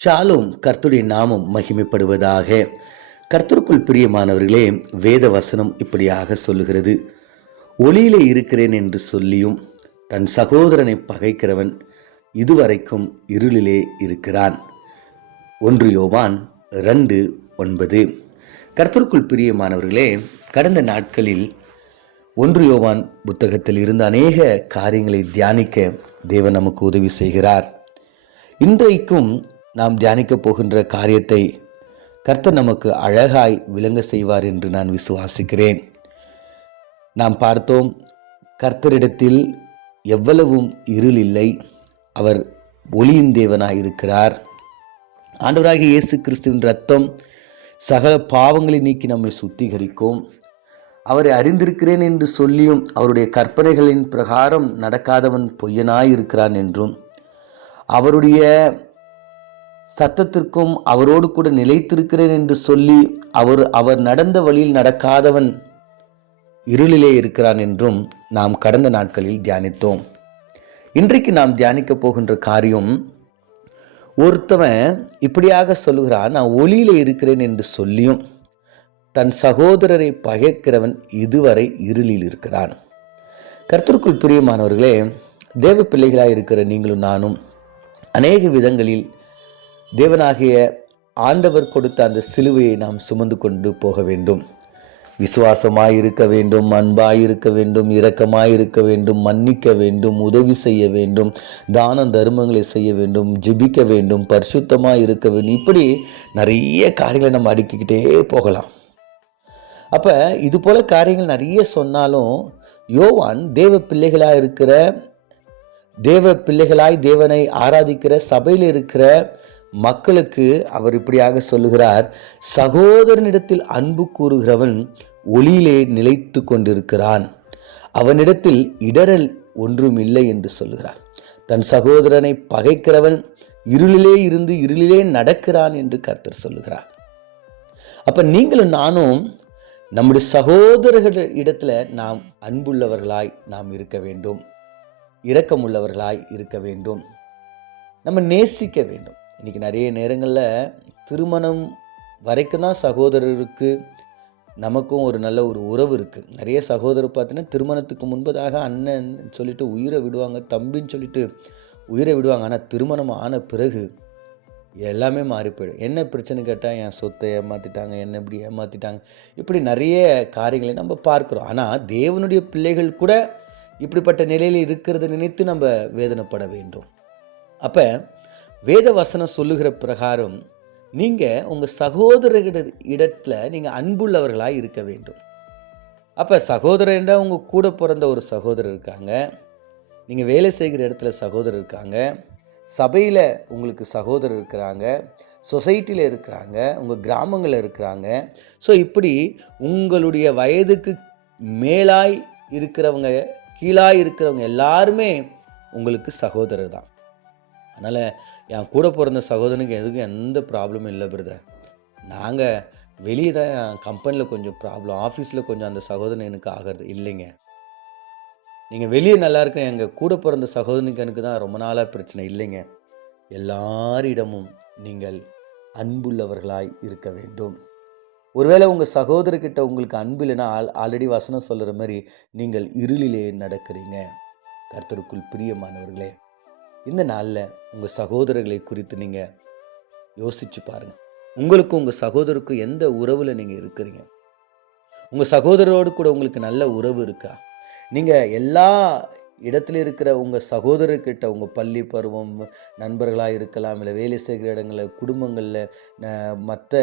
Shalom. கர்த்தருடைய நாமம் மகிமைப்படுவதாக. கர்த்தருக்குள் பிரியமானவர்களே, வேத வசனம் இப்படியாக சொல்லுகிறது, ஒளியிலே இருக்கிறேன் என்று சொல்லியும் தன் சகோதரனை பகைக்கிறவன் இதுவரைக்கும் இருளிலே இருக்கிறான். 1 யோவான் 2:9. கர்த்தருக்குள் பிரியமானவர்களே, கடந்த நாட்களில் 1 யோவான் புத்தகத்தில் இருந்து அநேக காரியங்களை தியானிக்க தேவன் நமக்கு உதவி செய்கிறார். இன்றைக்கும் நாம் தியானிக்கப் போகின்ற காரியத்தை கர்த்தர் நமக்கு அழகாய் விளங்க செய்வார் என்று நான் விசுவாசிக்கிறேன். நாம் பார்த்தோம், கர்த்தரிடத்தில் எவ்வளவும் இருள் இல்லை, அவர் ஒளியின் தேவனாயிருக்கிறார். ஆண்டவராகிய இயேசு கிறிஸ்துவின் இரத்தம் சகல பாவங்களை நீக்கி நம்மை சுத்திகரிக்கும். அவரை அறிந்திருக்கிறேன் என்று சொல்லியும் அவருடைய கற்பனைகளின் பிரகாரம் நடக்காதவன் பொய்யனாயிருக்கிறான் என்றும், அவருடைய சத்தத்திற்கும் அவரோடு கூட நிலைத்திருக்கிறேன் என்று சொல்லி அவர் நடந்த வழியில் நடக்காதவன் இருளிலே இருக்கிறான் என்றும் நாம் கடந்த நாட்களில் தியானித்தோம். இன்றைக்கு நாம் தியானிக்க போகின்ற காரியம், ஒருத்தவன் இப்படியாக சொல்லுகிறான், நான் ஒளியிலே இருக்கிறேன் என்று சொல்லியும் தன் சகோதரரை பகைக்கிறவன் இதுவரை இருளில் இருக்கிறான். கர்த்தருக்குள் பிரியமானவர்களே, தேவ பிள்ளைகளாய் இருக்கிற நீங்களும் நானும் அநேக விதங்களில் தேவனாகிய ஆண்டவர் கொடுத்த அந்த சிலுவையை நாம் சுமந்து கொண்டு போக வேண்டும். விசுவாசமாய் இருக்க வேண்டும், அன்பாய் இருக்க வேண்டும், இரக்கமாய் இருக்க வேண்டும், மன்னிக்க வேண்டும், உதவி செய்ய வேண்டும், தான தர்மங்களை செய்ய வேண்டும், ஜெபிக்க வேண்டும், பரிசுத்தமாய் இருக்க வேண்டும். இப்படி நிறைய காரியங்களை நம்ம அடுக்கிக்கிட்டே போகலாம். அப்போ இது போல காரியங்கள் நிறைய சொன்னாலும் யோவான் தேவ பிள்ளைகளாய் தேவனை ஆராதிக்கிற சபையில் இருக்கிற மக்களுக்கு அவர் இப்படியாக சொல்லுகிறார், சகோதரனிடத்தில் அன்பு கூறுகிறவன் ஒளியிலே நிலைத்து கொண்டிருக்கிறான், அவனிடத்தில் இடரல் ஒன்றும் இல்லை என்று சொல்லுகிறார். தன் சகோதரனை பகைக்கிறவன் இருளிலே இருந்து இருளிலே நடக்கிறான் என்று கர்த்தர் சொல்லுகிறார். அப்ப நீங்களும் நானும் நம்முடைய சகோதரர்கள் இடத்துல நாம் அன்புள்ளவர்களாய் நாம் இருக்க வேண்டும், இரக்கமுள்ளவர்களாய் இருக்க வேண்டும், நம்ம நேசிக்க வேண்டும். இன்றைக்கி நிறைய நேரங்களில் திருமணம் வரைக்கும் தான் சகோதரருக்கு நமக்கும் ஒரு நல்ல ஒரு உறவு இருக்குது. நிறைய சகோதரர் பார்த்தீங்கன்னா திருமணத்துக்கு முன்பதாக அண்ணன் சொல்லிட்டு உயிரை விடுவாங்க, தம்பின்னு சொல்லிட்டு உயிரை விடுவாங்க. ஆனால் திருமணம் ஆன பிறகு எல்லாமே மாறி போயிடும். என்ன பிரச்சனை கேட்டால், என் சொத்தை ஏமாற்றிட்டாங்க, என்ன இப்படி ஏமாற்றிட்டாங்க, இப்படி நிறைய காரியங்களை நம்ம பார்க்குறோம். ஆனால் தேவனுடைய பிள்ளைகள் கூட இப்படிப்பட்ட நிலையில் இருக்கிறத நினைத்து நம்ம வேதனைப்பட வேண்டும். அப்போ வேத வசனம் சொல்லுகிற பிரகாரம் நீங்கள் உங்கள் சகோதரர்களிடத்தில் நீங்கள் அன்புள்ளவர்களாக இருக்க வேண்டும். அப்போ சகோதரன்டா உங்கள் கூட பிறந்த ஒரு சகோதரர் இருக்காங்க, நீங்கள் வேலை செய்கிற இடத்துல சகோதரர் இருக்காங்க, சபையில் உங்களுக்கு சகோதரர் இருக்கிறாங்க, சொசைட்டியில் இருக்கிறாங்க, உங்கள் கிராமங்களில் இருக்கிறாங்க. ஸோ இப்படி உங்களுடைய வயதுக்கு மேலாய் இருக்கிறவங்க, கீழாய் இருக்கிறவங்க எல்லாருமே உங்களுக்கு சகோதரர் தான். அதனால் என் கூட பிறந்த சகோதரனுக்கு எதுக்கும் எந்த ப்ராப்ளமும் இல்லை பிரதர், நாங்கள் வெளியே தான் கம்பெனியில் கொஞ்சம் ப்ராப்ளம், ஆஃபீஸில் கொஞ்சம் அந்த சகோதரன் எனக்கு ஆகிறது இல்லைங்க. நீங்கள் வெளியே நல்லா இருக்க, எங்கள் கூட பிறந்த சகோதரனுக்கு எனக்கு தான் ரொம்ப நாளாக பிரச்சனை இல்லைங்க. எல்லாரிடமும் நீங்கள் அன்புள்ளவர்களாய் இருக்க வேண்டும். ஒருவேளை உங்கள் சகோதரர்கிட்ட உங்களுக்கு அன்பு இல்லைன்னா ஆல்ரெடி வசனம் சொல்கிற மாதிரி நீங்கள் இருளிலே நடக்கிறீங்க. கர்த்தருக்குள் பிரியமானவர்களே, இந்த நாளில் உங்கள் சகோதரர்களை குறித்து நீங்கள் யோசித்து பாருங்கள். உங்களுக்கும் உங்கள் சகோதரருக்கும் எந்த உறவில் நீங்கள் இருக்கிறீங்க? உங்கள் சகோதரரோடு கூட உங்களுக்கு நல்ல உறவு இருக்கா? நீங்கள் எல்லா இடத்துல இருக்கிற உங்கள் சகோதரர்கிட்ட உங்கள் பள்ளி பருவம் நண்பர்களாக இருக்கலாம், இல்லை வேலை செய்கிற இடங்களில், குடும்பங்களில், மற்ற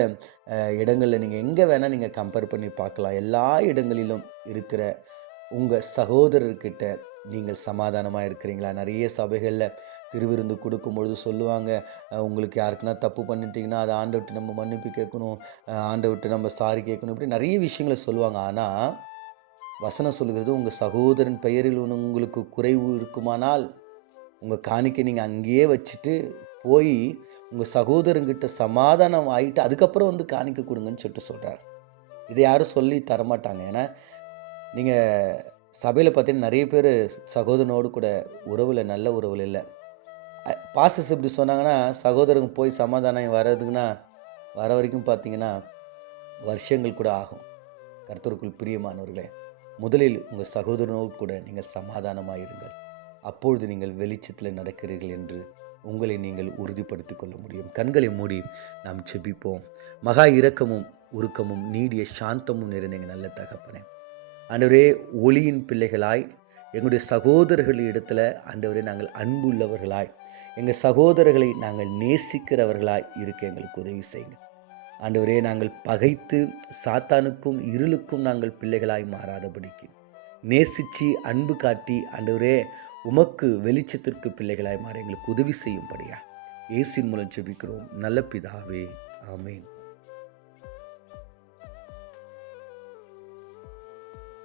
இடங்களில், நீங்கள் எங்கே வேணால் நீங்கள் கம்பேர் பண்ணி பார்க்கலாம். எல்லா இடங்களிலும் இருக்கிற உங்கள் சகோதரர்கிட்ட நீங்கள் சமாதானமாக இருக்கிறீங்களா? நிறைய சபைகளில் திருவிருந்து கொடுக்கும்பொழுது சொல்லுவாங்க, உங்களுக்கு யாருக்குன்னா தப்பு பண்ணிட்டீங்கன்னா அதை ஆண்டவர்கிட்ட நம்ம மன்னிப்பு கேட்கணும், ஆண்டவர்கிட்ட நம்ம சாரி கேட்கணும், இப்படி நிறைய விஷயங்களை சொல்லுவாங்க. ஆனால் வசனம் சொல்லுகிறது, உங்கள் சகோதரன் பெயரில் உங்களுக்கு குறைவு இருக்குமானால் உங்கள் காணிக்கை நீங்கள் அங்கேயே வச்சுட்டு போய் உங்கள் சகோதரங்கிட்ட சமாதானம் ஆகிட்டு அதுக்கப்புறம் வந்து காணிக்கை கொடுங்கன்னு சொல்லிட்டு சொல்கிறார். இதை யாரும் சொல்லி தரமாட்டாங்க. ஏன்னா நீங்கள் சபையில் பார்த்தீங்கன்னா நிறைய பேர் சகோதரனோடு கூட உறவில் நல்ல உறவில் இல்லை. பாஸ்டர்ஸ் இப்படி சொன்னாங்கன்னா, சகோதரங்க போய் சமாதானம் வர்றதுக்குன்னா வர வரைக்கும் பார்த்தீங்கன்னா, வருஷங்கள் கூட ஆகும். கர்த்தருக்குள் பிரியமானவர்களே, முதலில் உங்கள் சகோதரனோடு கூட நீங்கள் சமாதானமாக இருங்கள். அப்பொழுது நீங்கள் வெளிச்சத்தில் நடக்கிறீர்கள் என்று உங்களை நீங்கள் உறுதிப்படுத்திக் கொள்ள முடியும். கண்களை மூடி நாம் செபிப்போம். மகா இரக்கமும் உருக்கமும் நீடிய சாந்தமும் நிறைந்த எங்கள் நல்ல தகப்பனே, ஆண்டவரே, ஒளியின் பிள்ளைகளாய் எங்களுடைய சகோதரர்கள் இடத்துல ஆண்டவரே நாங்கள் அன்பு உள்ளவர்களாய், எங்கள் சகோதரர்களை நாங்கள் நேசிக்கிறவர்களாய் இருக்க எங்களுக்கு உதவி செய்யுங்க. ஆண்டவரே, நாங்கள் பகைத்து சாத்தானுக்கும் இருளுக்கும் நாங்கள் பிள்ளைகளாய் மாறாதபடிக்கு நேசித்து அன்பு காட்டி ஆண்டவரே உமக்கு வெளிச்சத்திற்கு பிள்ளைகளாய் மாற எங்களுக்கு உதவி செய்யும்படியா இயேசுவின் மூலம் ஜெபிக்கிறோம் நல்ல பிதாவே, ஆமென்.